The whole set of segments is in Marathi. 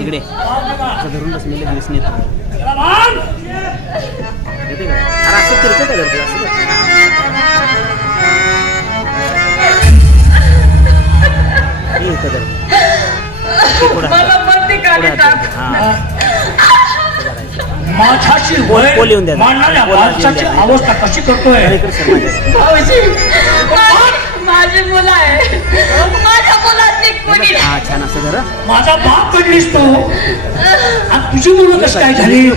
इकडे धरून बसलेले दिवस नेतो येते का? अरे असं करतो का धरतो असं येतं धर माझ्याशी वय मांडणाऱ्या माणसाची अवस्था कशी करतोय? माझी मुलं आहे, माझ्या मुलाची कुणी छान असं धरा. माझा बाप कडलीस तू आणि तुझी मुलं कशी काय झाली?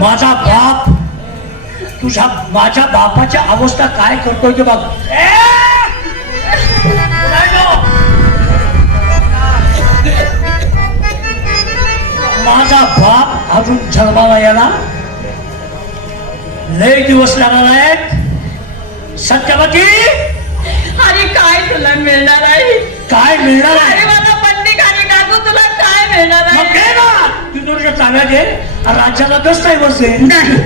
माझा बाप तुझ्या माझ्या बापाची अवस्था काय करतोय की बघ. माझा बाप अजून जन्माला याला लय दिवस लागणार आहेत. सत्यवती, अरे काय तुला मिळणार आहे? काय मिळणार अरे आहे? माझा पंडित आणि काकू तुला काय मिळणार आहे? मग घे ना, तू तुझ्या ताब्यात घे. राज्याला दस्तावेज दे. नाही,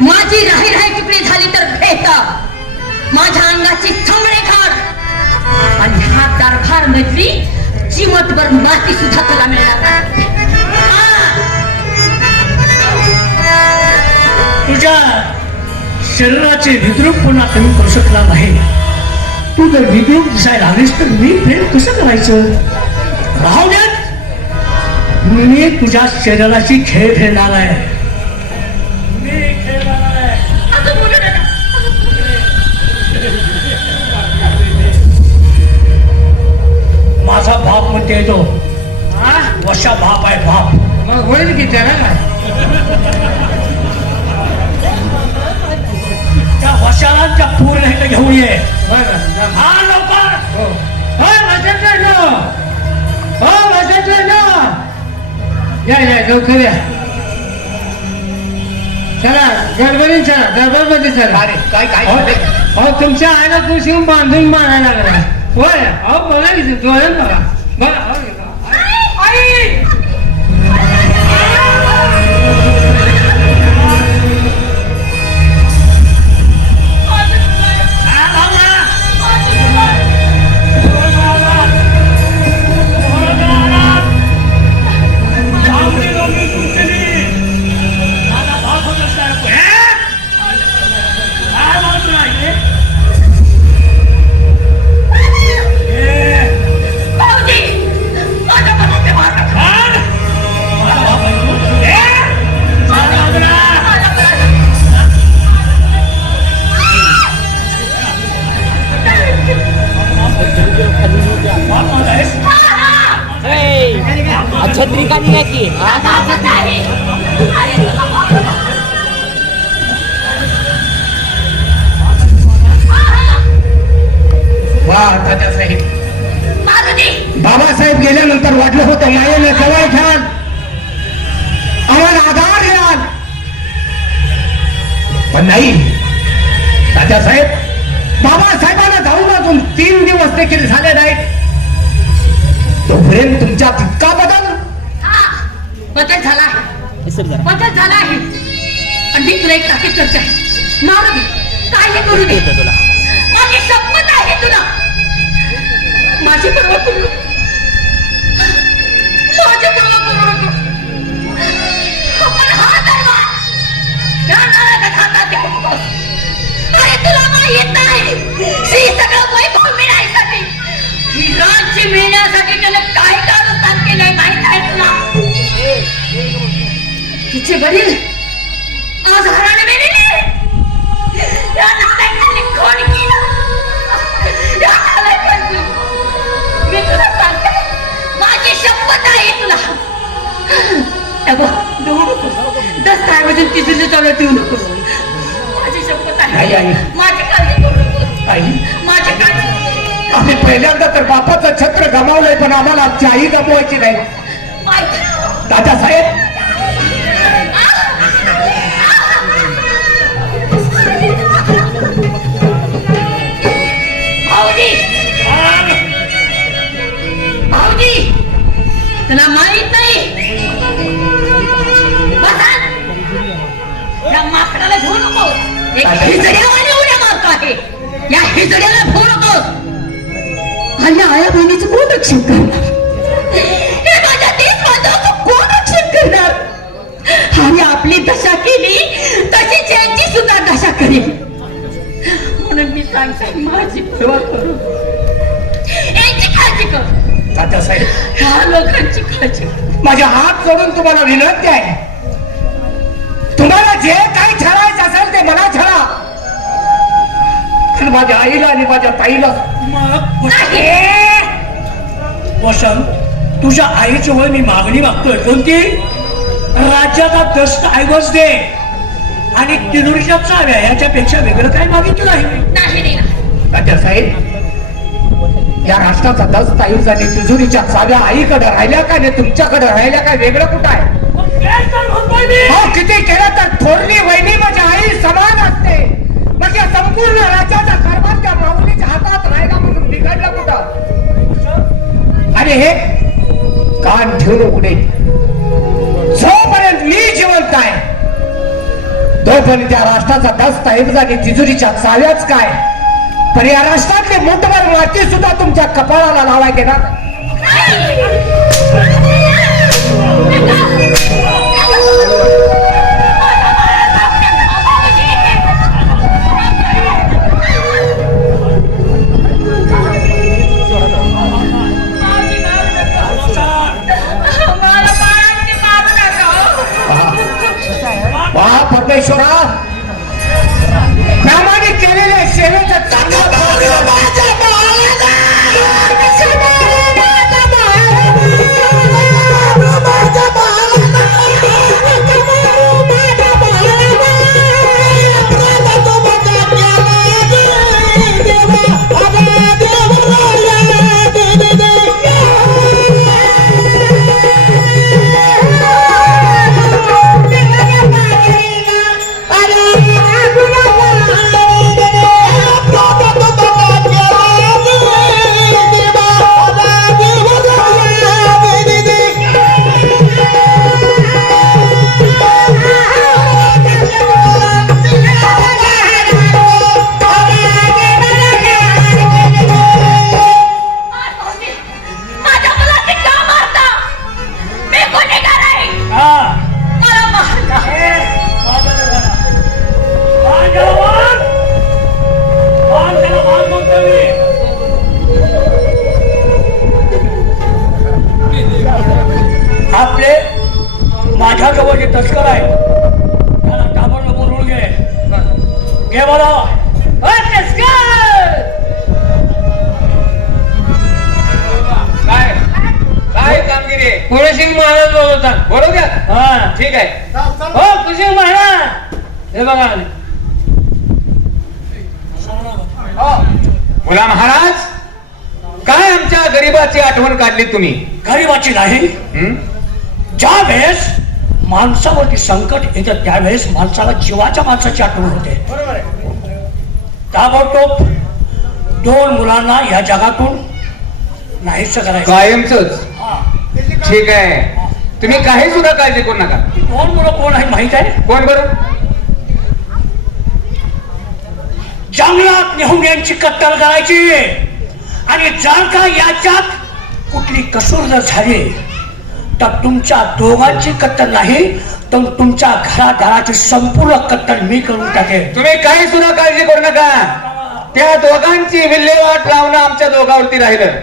माझी राही राही तुकडी झाली तर भेटा माझ्या अंगाची थंबडे खाड आणि हा दरबार मधली चिमटभर माती सुद्धा तुला मिळणार नाही. तुझ्या शरीराचे विद्रूप पुन्हा कमी करू शकला नाही. तू जर विद्रूप दिसायला लागलीस तर मी प्रेम कसं करायचं? राहू द्यात, मी तुझ्या शरीराची खेळ खेळणार आहे. मी खेळणार आहे. माझा बाप म्हणते तो वशा बाप आहे बाप. मग होईल की त्याला काय? त्या वशाला त्या पूर्ण इकडे घेऊन ये. बरं हा लवकर. हो या या लवकर या. चला गडबडीन चला, दरबारमध्ये चला. अरे काय काय अहो तुमच्या आईला तुळशी बांधून मारायला लागला. होय अहो बघा की डोळ्यात बघा बघा. छत्री का नाही की वा दादासाहेब, बाबासाहेब गेल्यानंतर वाटलं होतं मायेने जवळ घ्याल, आम्हाला आधार घ्याल, पण नाही. दादासाहेब, बाबासाहेबांना जाऊन अजून 3 दिवस देखील झाले नाहीत. तो प्रेम तुमच्या तितका बदल झाला आहे, बदल झाला आहे. आणि मी तुला एक ताकीद करते, मारू दे, काही करू दे, तुला माझी शपथ आहे तुला. माझी पर्वा करू नको, माझी पर्वा करू नको. आपण हा दरबार या नारळाच्या खातात देऊ. अरे तुला माहित नाही, ही सगळं वैभव मिळायसाठी, ही राज्य मिळण्यासाठी त्याने काय कारस्थान केलंय माहित आहे तुला? तिचे वडील आज हराने मेलेले. या नालायकांनी खून केलं. या नालायकांनी. मी तुला सांगते, माझी शपथ आहे तुला. दस्तावेज तिथे चालत ठेवू नकोस. माझी शपथ आहे, माझी काळजी करू नकोस. माझी काळजी. आम्ही पहिल्यांदा तर बापाचं छत्र गमावलंय, पण आम्हाला आमची आई गमवायची नाही. दादासाहेब, भाऊजी, तुला माहित नाही, या माकडाला घेऊ नको. एक हिजड्यावाने उड्या मारतो आहे, या हिजड्याला घेऊ नको. माया बहिणीचं कोण रक्षण करणार? हे माझ्या देश बांधवाचं कोण रक्षण करणार? आणि आपली दशा केली तशी यांची सुद्धा दशा करेल. म्हणून मी सांगते माझी सेवा करू, यांची काळजी करू, तात्यासाहेब ह्या लोकांची काळजी करू. माझ्या हात जोडून तुम्हाला विनंती आहे, तुम्हाला जे काही ठरायचं असेल ते मला ठरा, पण माझ्या आईला आणि माझ्या ताईला वसंत, तुझ्या आईची वय मी मागणी मागतोय. कोणती? राज्याचा दस्त ऐवज दे आणि तिनुरीच्या चाव्या, याच्यापेक्षा वेगळं काही मागितलं नाही. नाही देणार. तात्यासाहेब, या राष्ट्राचा दस्त आयुष आणि तिजोरीच्या चाव्या आईकडे राहिल्या काय आणि तुमच्याकडे राहिल्या काय, वेगळं कुठं आहे? हो, किती केलं तर थोरली वहिनी माझ्या आई समान असते. म्हणजे संपूर्ण राज्याचा कारभार त्या माऊलीच्या हातात राहिला म्हणून बिघडला कुठं? आणि हे कान ठेवून उघडे, जोपर्यंत मी जिवंत आहे तोपर्यंत त्या राष्ट्राचा दस्त ऐवज आणि तिजोरीच्या चाव्याच काय, पण या राष्ट्रातले मोठभर माती सुद्धा तुमच्या कपाळाला लावाय देणार. परमेश्वरा, प्रामाणिक केलेल्या सेवेचं चांगलं माझ्याजवळ जे तस्कर आहे त्याला ताबडतोब बोलवून घे मला. काय कामगिरी? कुळसिंग महाराज बोलवतात. बरोबर, हा ठीक आहे. हो कुळसिंग महाराज, हे बघा. मुला महाराज, काय आमच्या गरीबाची आठवण काढली तुम्ही? गरीबाची नाही, ज्या वेळेस माणसावरती संकट येतं त्यावेळेस माणसाला जीवाच्या माणसाची आठवण होते. ताबडतोब 2 मुलांना या जगातून नाहीसं करायचं. कायमच. ठीक आहे, तुम्ही काही सुद्धा काळजी करू नका. 2 मुलं कोण आहेत माहित आहे? कोण बरं? जंगलात नेऊन यांची कत्तल करायची आणि जर का याच्यात कुठली कसूर जर झाली तर तुमच्या दोघांची कत्तल नाही तर तुमच्या घरादाराची संपूर्ण कत्तल मी करून टाकेन. तुम्ही काही सुद्धा काळजी करू नका. त्या दोघांची विल्हेवाट लावणं आमच्या दोघांवरती राहिलं.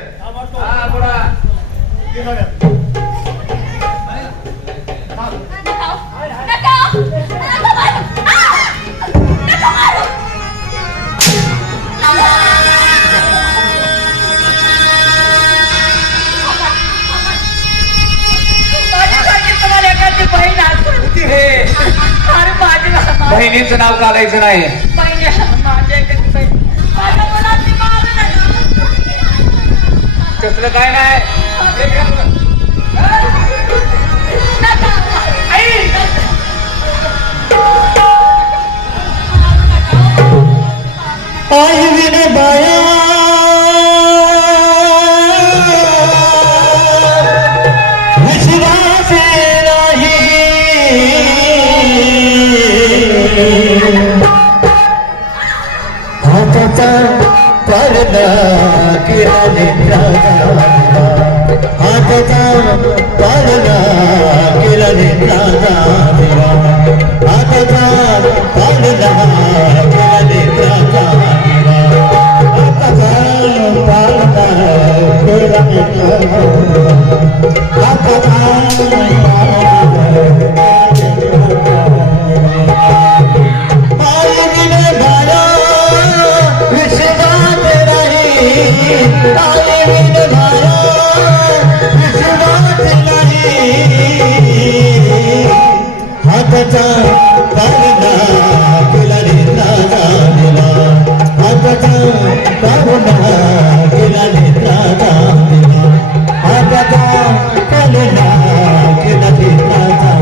बहिणीचं नाव काढायचं नाही. तसलं काय नाही. हाताचा परदा पाळला केला नेत्राचा हाताचा पाळला केला नेत्राचा देवा हाताचा पाळला केला नेत्राचा देवा हाताचा पाळला केला नेत्राचा हाताचा हाताचा पाळणा केला नेत्राचा दिला हाताचा पाळणा केला नेत्राचा दिला हाताचा पाळणा केला नेत्राचा दिला हाताचा पाळणा केला नेत्राचा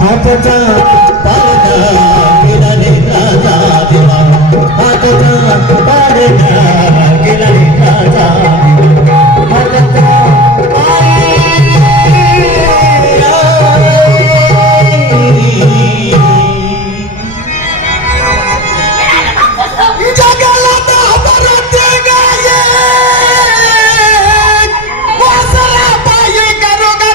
हाताचा पाळणा केला नेत्राचा देवा हाताचा पाळणा केला नेत्राचा हाताचा जगाला दाबरत गाये वासरा पाये करोगा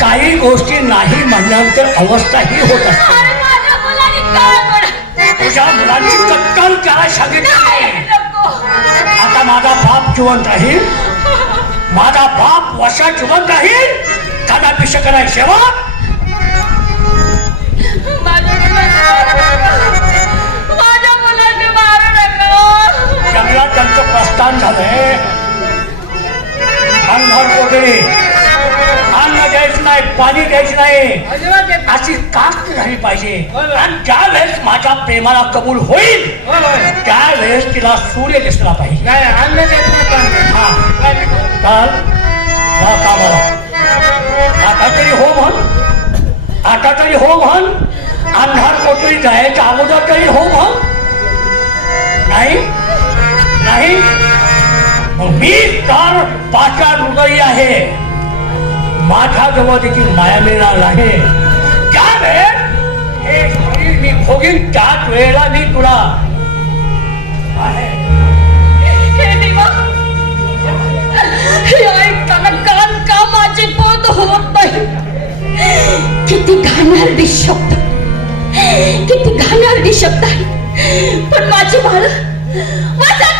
काही गोष्टी नाही म्हणल्यानंतर अवस्था ही होत असते अरे माझ्या मुलाने काय करा तुझ्या मुलांची कत्तल करायला सांगितलं नाही. नको आता माझा बाप जिवंत राहील माझा बाप वशा जिवंत राहील कानापिशा कराय सेवा माझ्या मुलाने मारू नका जंगलात त्यांचं प्रस्थान झालंय अंधार वगैरे अन्न द्यायचं नाही पाणी द्यायचं नाही अजिबात येत नाही. अशी कास्ट झाली पाहिजे होय. आणि ज्या वेळेस माझ्या प्रेमाला कबूल होईल होय, होय. त्यावेळेस तिला सूर्य दिसला पाहिजे नाही अन्न देत नाही पण. हा काय नाही. काल जा कामाला आता तरी हो म्हण आता तरी हो म्हण अंधार कोठडी जायच्या अगोदर तरी हो म्हण नाही नाही मग मी तर पाचा हृदयी आहे माझ्या जवळ देखील माया मिळणार आहे त्यावेळेस हे शरीर मी भोगीन त्याच वेळेला मी तुला आहे हे देवा हे ऐकताना कान का माझे बोध होत नाही किती घाणेरडे शब्द किती घाणेरडे शब्द आहे पण माझी बाळ माझा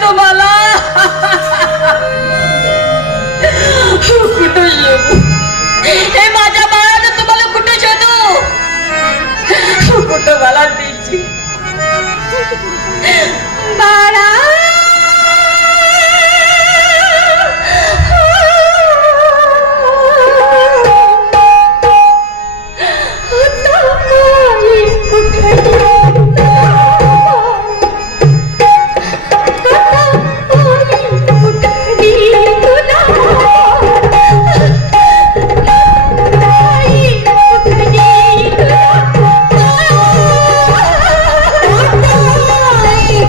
तुम्हाला कुठं शोधू हे माझ्या बाळानं तुम्हाला कुठं शोधू कुठं मला तिची बाळा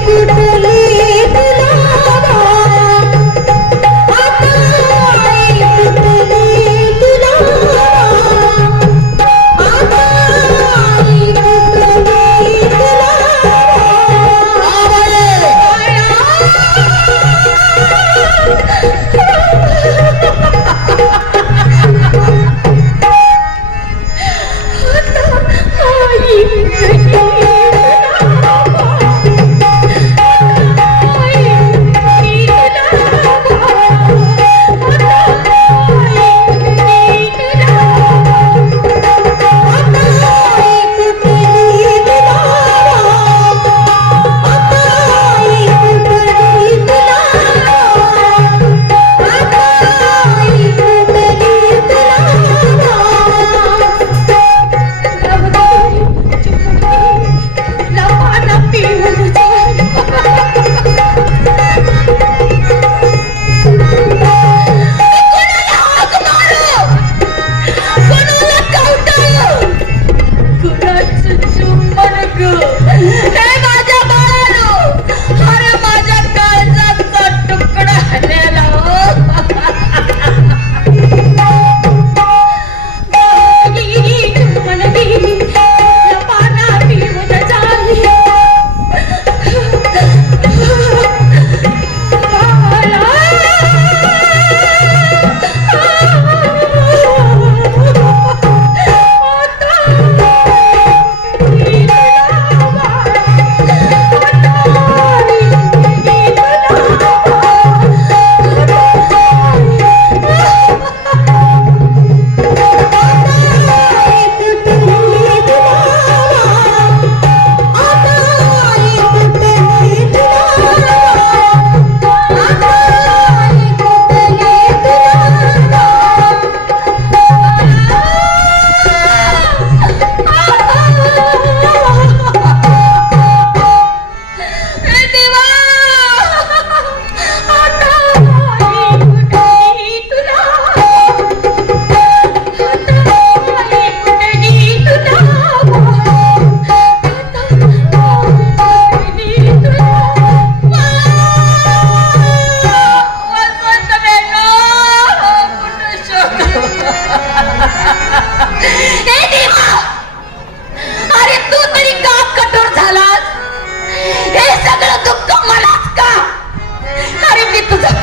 कुठली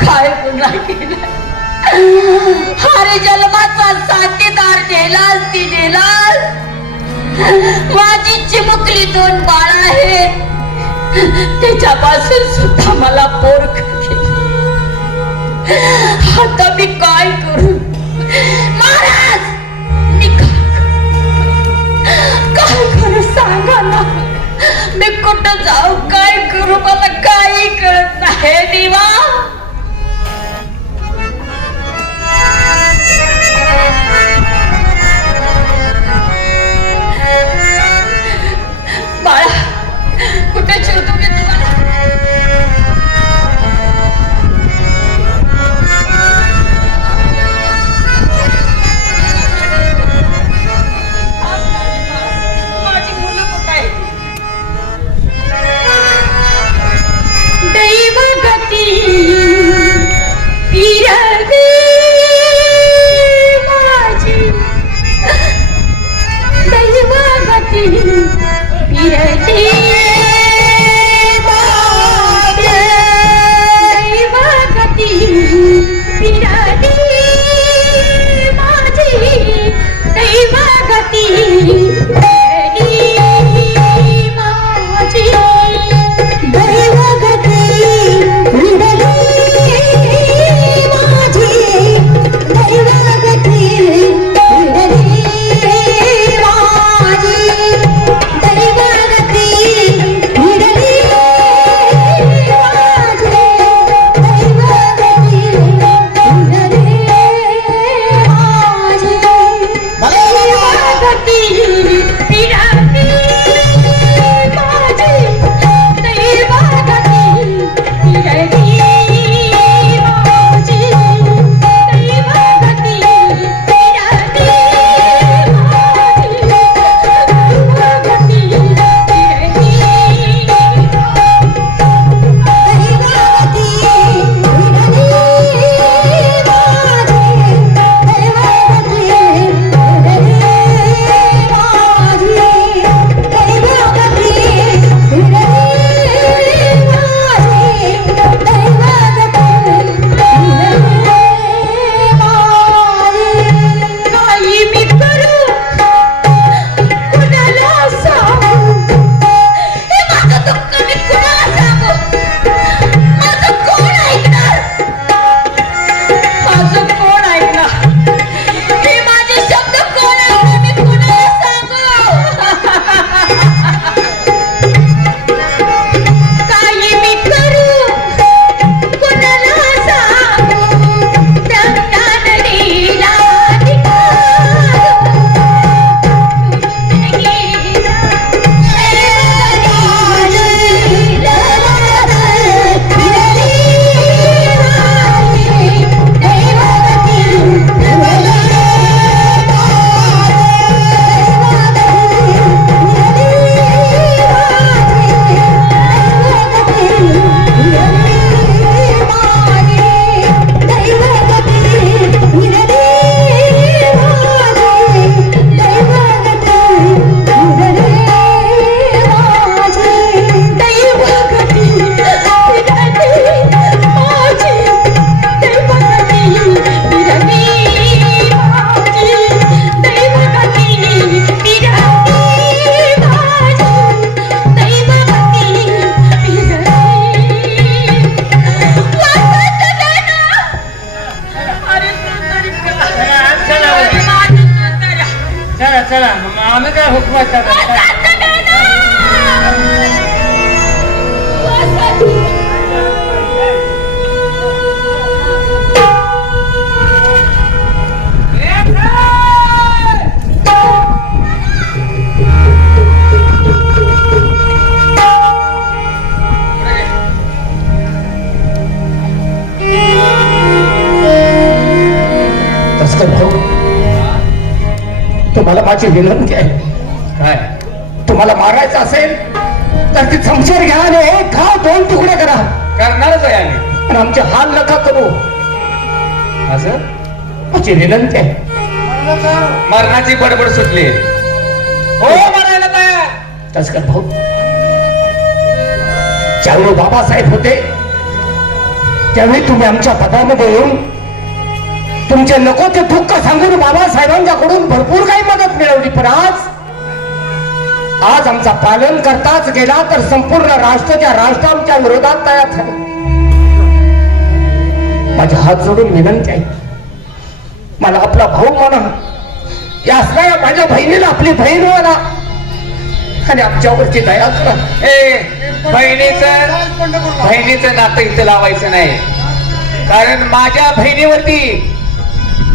काय गुन्हा केला? अरे जन्माचा साथीदार नेलास ती नेलास. माझी चिमुकली 2 बाळ आहेत, त्याच्यापासून सुद्धा मला पोर केली. आता मी काय करू महाराज? मी काय करू सांगा ना. मी कुठं जाऊ, काय करू, मला काही कळत नाही देवा. बाळा कुठे ठेवतो मी तुम्हाला? माझी मुलं कुठं आहे? दैवगती फिरते माझी, दैवगती फिरते माझी, दैवगती फिरते माझी, दैवगती चला आम्ही काय हुकमात तुम्हाला माझी विनंती आहे, काय तुम्हाला मारायचं असेल तर ती समशेर घ्या आणि 1 घाव 2 तुकडे करा. करणारच आहे आम्ही. आणि आमचे हाल नका करू, असं माझी विनंती आहे. मरणाची बडबड सुटली. हो मरायला तयार. तस्कर भाऊ, ज्यावेळी बाबासाहेब होते त्यावेळी तुम्ही आमच्या पदामध्ये येऊन तुमचे नको ते दुःख सांगून बाबासाहेबांच्याकडून भरपूर काही मदत मिळवली, पण आज आमचा पालन करताच गेला तर संपूर्ण राष्ट्र आमच्या विरोधात तयार झाले. माझे हात जोडून विनंती आहे, मला आपला भाऊ म्हणा, या असणाऱ्या माझ्या बहिणीला आपली बहीण म्हणा आणि आमच्यावरची दया करा. बहिणीचं नातं इथं लावायचं नाही, कारण माझ्या बहिणीवरती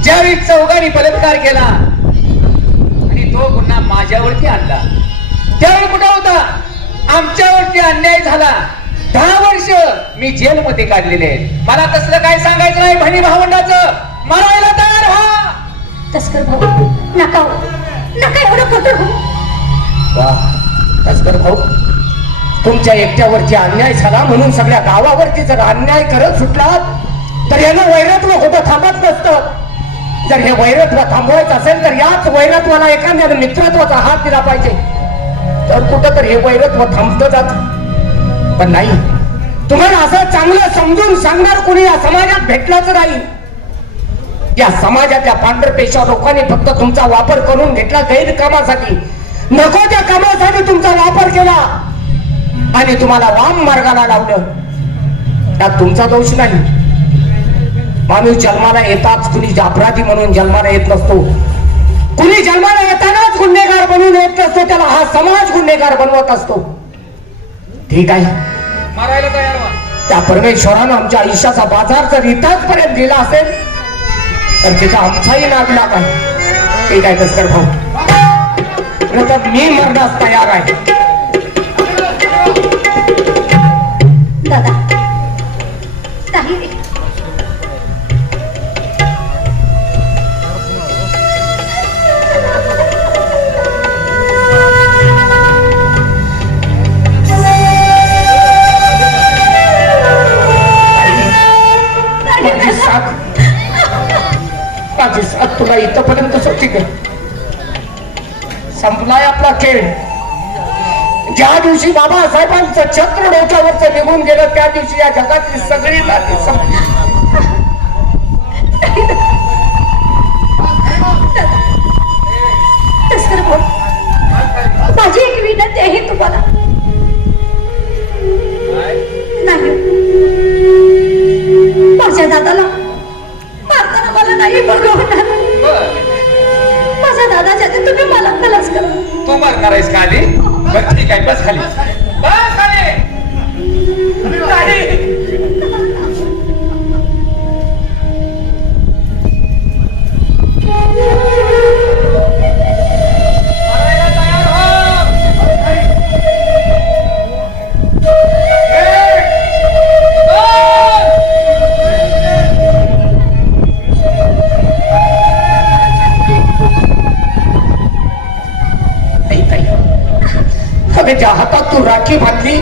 ज्यावेळी चौघांनी बलात्कार केला आणि तो पुन्हा माझ्यावरती आणला, त्यावेळी कुठं होता? आमच्यावरती अन्याय झाला. 10 वर्ष मी जेलमध्ये काढलेले आहेत. मला तसलं काय सांगायचं नाही. बहिणी भावंडाचं मरायला तयार व्हा. तस्कर भाऊ नका हो. नका एवढं कठोर हो. तस्कर भाऊ, तुमच्या एकट्यावरती अन्याय झाला म्हणून सगळ्या गावावरती जर अन्याय करत सुटलात तर यानं वैरत्व कुठं थांबत नसतं. जर हे वैरत्व थांबवायचं असेल तर याच वैरत्वाला एखाद्यानं मित्रत्वाचा हात दिला पाहिजे, तर कुठं तर हे वैरत्व थांबतं जात. पण नाही, तुम्हाला असं चांगलं समजून सांगणार कोणी या समाजात भेटलाच नाही. या समाजातल्या पांढरपेशा लोकांनी फक्त तुमचा वापर करून घेतला गैरकामासाठी, नको त्या कामासाठी तुमचा वापर केला आणि तुम्हाला वाम मार्गाला लावलं. त्यात तुमचा दोष नाही. माणूस जन्माला येताच कुणी अपराधी म्हणून जन्माला येत नसतो. कुणी जन्माला येतानाच गुन्हेगार बनवून येत नसतो. त्याला हा समाज गुन्हेगार बनवत असतो. ठीक आहे, मारायला तयार व्हा. त्या परमेश्वरानं आमच्या आयुष्याचा बाजार जर इथंच पर्यंत दिला असेल तर तिथं आमचाही नाद लागला. ठीक आहे तस्कर भाऊ, तर मी मरण्यास तयार आहे. दादा नाही रे. माझी साथ तुला इथपर्यंत होती का? संपलाय आपला खेळ. ज्या दिवशी बाबासाहेबांचं छत्र डोक्यावरचं निघून गेलं त्या दिवशी या जगातली सगळी नाती संपली. तस्कर भाऊ, माझी एक विनंती आहे तुम्हाला. नाही, माझ्या दादाला मारताना मला नाही बघवणार. माझ्या दादाच्या ते तुम्ही मला खलास करा. तू मरणार आहेस का आधी? बरं ठीक आहे, बस खाली. बस खाली. मारायला तयार ज्या हातात तू राखी बांधली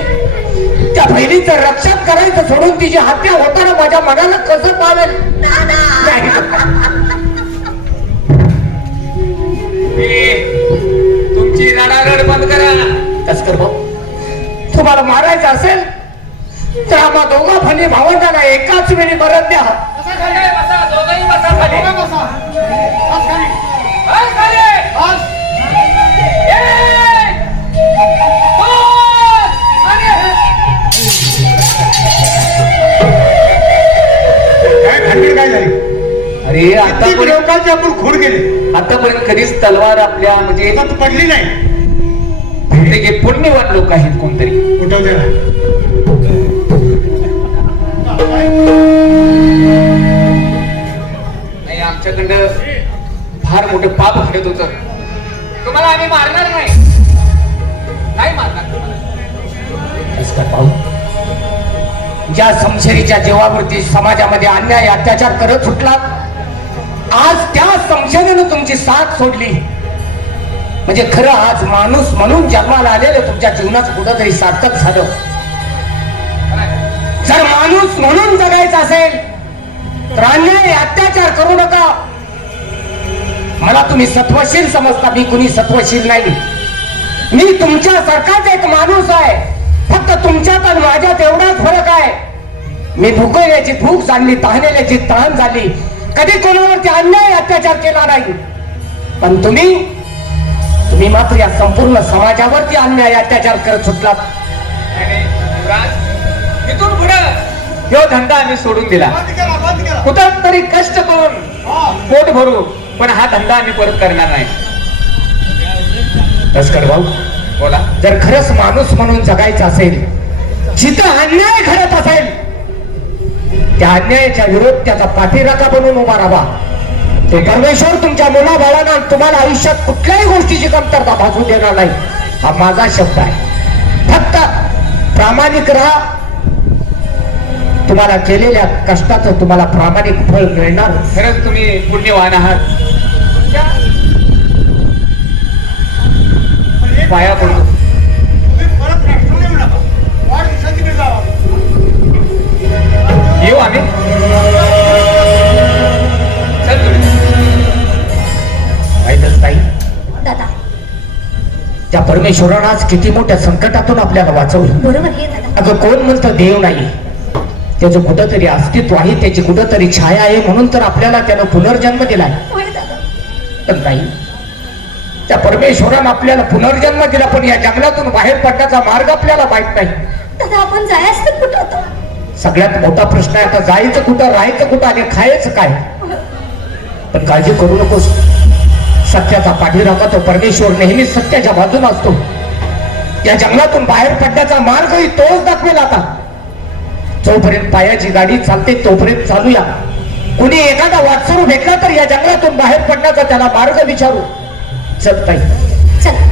त्या बहिणीचं रक्षण करायचं सोडून तिची हत्या होताना माझ्या मनाला कसं पावेल? तुमची रडारड बंद करा. तस्कर भाऊ, तुम्हाला मारायचं असेल तर आम्हा दोघा फणी भावंडांना एकाच वेळी मरण द्या. बसा, दोघंही बसा खाली. बस खाली. काय झाली? अरे किती लोकांचे आपण खून केले, आतापर्यंत कधीच तलवार आपल्या म्हणजे हातात पडली नाही. ते पुण्यवान लोक आहेत कोणतरी. उठव द्या. नाही, आमच्याकडं फार मोठं पाप घडत होतं. तुम्हाला आम्ही मारणार नाही मारणार तुम्हाला. तस्कर भाऊ, ज्या समशेरीच्या जीवावरती समाजामध्ये अन्याय अत्याचार करत सुटला, आज त्या समशेरीनं तुमची साथ सोडली म्हणजे खरं आज माणूस म्हणून जन्माला आलेलं तुमच्या जीवनात कुठंतरी सार्थक झालं. जर माणूस म्हणून जगायचं असेल तर अन्याय अत्याचार करू नका. मला तुम्ही सत्वशील समजता, मी कुणी सत्वशील नाही. मी तुमच्या सारखाच एक माणूस आहे. फक्त तुमच्यात आणि माझ्यात एवढाच फरक आहे. मी भुकेल्याची भूक जाणली, तहानेल्याची तहान झाली, कधी कोणावरती अन्याय अत्याचार केला नाही. पण तुम्ही मात्र या संपूर्ण समाजावरती अन्याय अत्याचार करत सुटलात. आणि युवराज, इथून पुढं ह्यो धंदा आम्ही सोडून दिला. कुठं तरी कष्ट करून पोट भरू, पण हा धंदा आम्ही परत करणार नाही. लष्कर भाऊ, बोला. जर खरंच माणूस म्हणून जगायचं असेल, जिथं अन्याय घडत असेल त्या अन्यायाच्या विरोध त्याचा पाठीराखा बनवून उभा राहा. ते परमेश्वर तुमच्या मुलाबाळांना तुम्हाला आयुष्यात कुठल्याही गोष्टीची कमतरता भासू देणार नाही, हा माझा शब्द आहे. फक्त प्रामाणिक राहा, तुम्हाला केलेल्या कष्टाचं तुम्हाला प्रामाणिक फळ मिळणार. खरंच तुम्ही पुण्यवान आहात. पाया पडतो. येऊ आम्ही. चल तुम्ही. माहीतच नाही दादा त्या परमेश्वरानं आज किती मोठ्या संकटातून आपल्याला वाचवलं. बरोबर हे दादा. अगं कोण म्हणतं देव नाही, त्याचं कुठंतरी अस्तित्व आहे, त्याची कुठंतरी छाया आहे, म्हणून तर आपल्याला त्यानं पुनर्जन्म दिलाय. होय दादा. पण नाही, त्या परमेश्वरानं आपल्याला पुनर्जन्म दिला, पण या जंगलातून बाहेर पडण्याचा मार्ग आपल्याला माहित नाही. दादा आपण जायचं कुठं होतं? सगळ्यात मोठा प्रश्न आहे आता जायचं कुठं, राहायचं कुठं आणि खायचं काय. पण काळजी करू नकोस, सत्याचा पाठीराखा तो परमेश्वर नेहमीच सत्याच्या बाजूला असतो. या जंगलातून बाहेर पडण्याचा मार्गही तोच दाखवेल. आता जोपर्यंत पायाची गाडी चालते तोपर्यंत चालूया. कुणी एखादा वाटसरू भेटला तर या जंगलातून बाहेर पडण्याचा त्याला मार्ग विचारू. चल ताई. चल.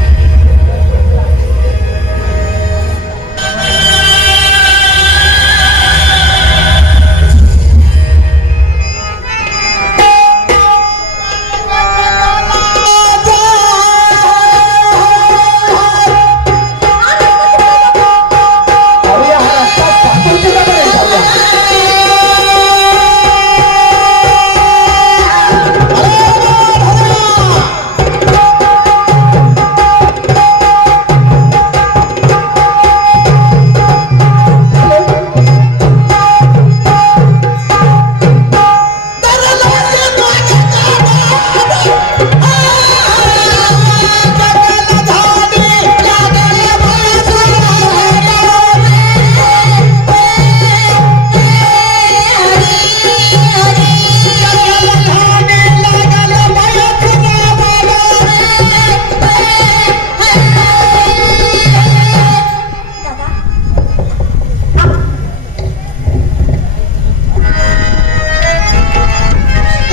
जाऊया, हा रस्ता पातळीपर्यंत जाऊया.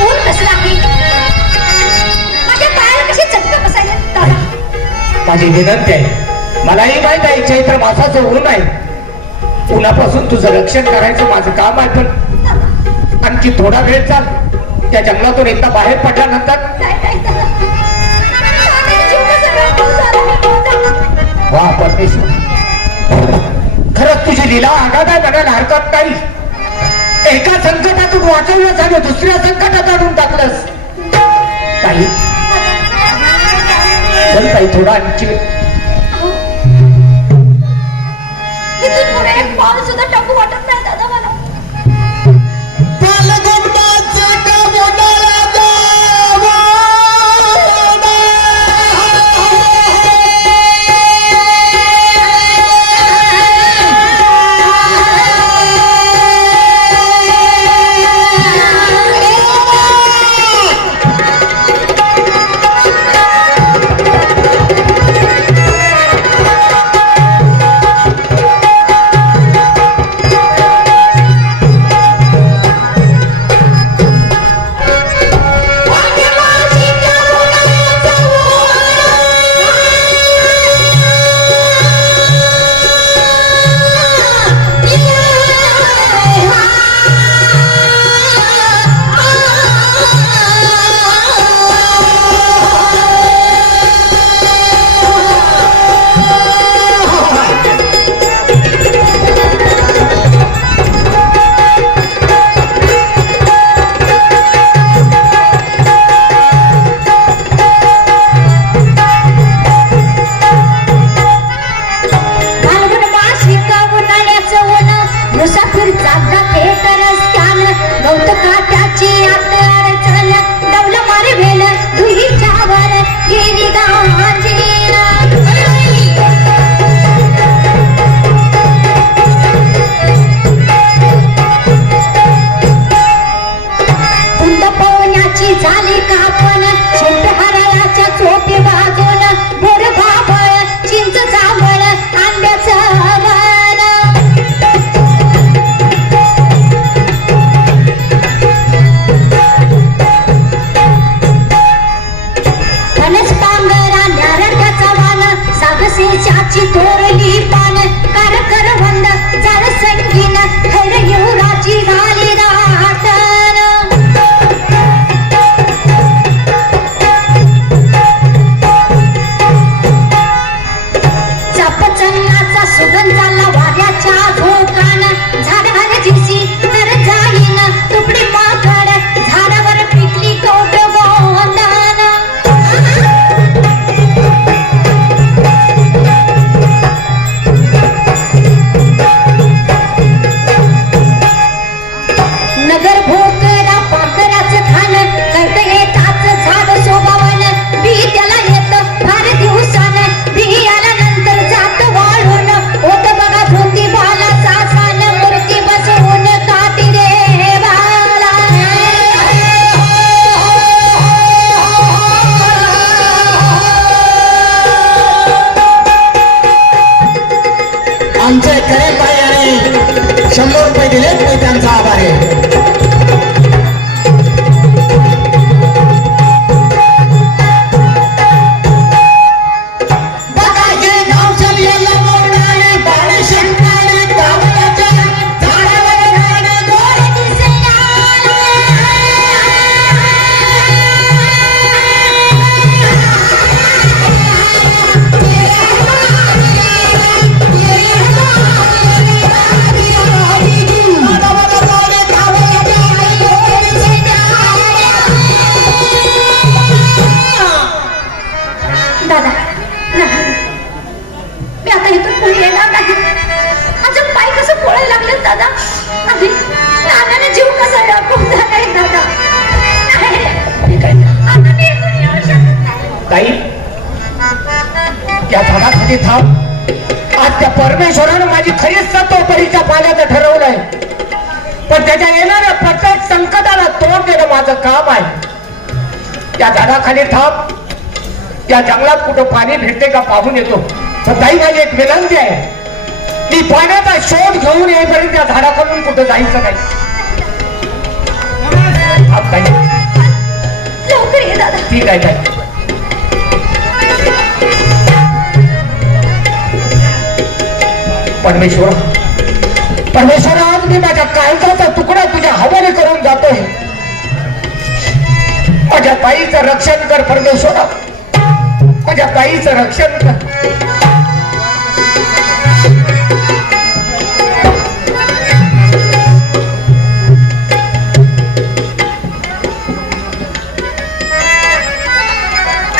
ऊन कसलं आहे? माझ्या पायाला कशी चटकं बसायला दादा? माझी विनंती आहे, मलाही माहित आहे चैत्र मासाचं ऊन आहे, उन्हापासून तुझं रक्षण करायचं माझं काम आहे. पण आणखी थोडा वेळ चाल, त्या जंगलातून एकदा बाहेर पडल्यानंतर नाही, नाही दादा. दादा, जीव कसं राखून झाला? वा परमेश्वर, खरंच तुझी लीला आगाध आहे म्हणायला हरकत नाही. एका संकटातून वाचवण्यासाठी दुसऱ्या संकटात आणून टाकलंस. ताई, चल ताई, थोडा आणखी इथून पुढे एक पाऊल सुद्धा टाकू वाटत नाही दादा मला. दिलेत मी त्यांचा आभारी आहे. दादा नाही. मी आता इथून पुढे येणार नाही. माझं पाय कसं पोळायला लागले दादा. आधी नाण्याने जीव कसा टाकून झालाय दादा. आता मी इथून येऊ शकत नाही. ताई त्या झाडाखाली थांब. आज त्या परमेश्वरानं माझी खरीच तोपरीच्या पाण्याचं ठरवलंय, पण त्याच्या येणाऱ्या प्रत्येक संकटाला तोंड देणं माझं काम आहे. त्या झाडाखाली थांब. त्या जंगलात कुठं पाणी भेटते का पाहून येतो. तर ताई माझी एक विनंती आहे, ती पाण्याचा शोध घेऊन येईपर्यंत त्या झाडाकडून कुठं जायचं नाही. थांब ताई. लवकर ये दादा. ठीक आहे ताई. परमेश्वर परमेश्वर आज मी माझ्या काळजाचा तुकडा तुझ्या हवाले करून जातोय. माझ्या ताईचं रक्षण कर परमेश्वरा. माझ्या ताईचं रक्षण कर.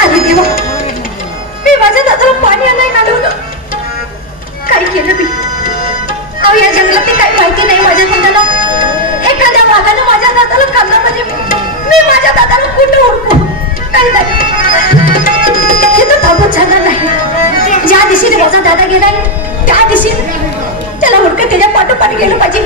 अरे देवा, मी माझ्या दादाला पाणी आणायला घालवलं. काय केलं मी? अहो या जंगलात ते काही माहिती नाही माझ्या दादाला. एखाद्या वाघानं माझ्या दादाला खाल्लं म्हणजे मी माझ्या दादाला कुठं हुडकू? नाही दादा, इथं थांबून जाणार नाही. ज्या दिशेने माझा दादा गेलाय त्या दिशेने त्याला हुडकत त्याच्या पाठोपाठ गेलं पाहिजे.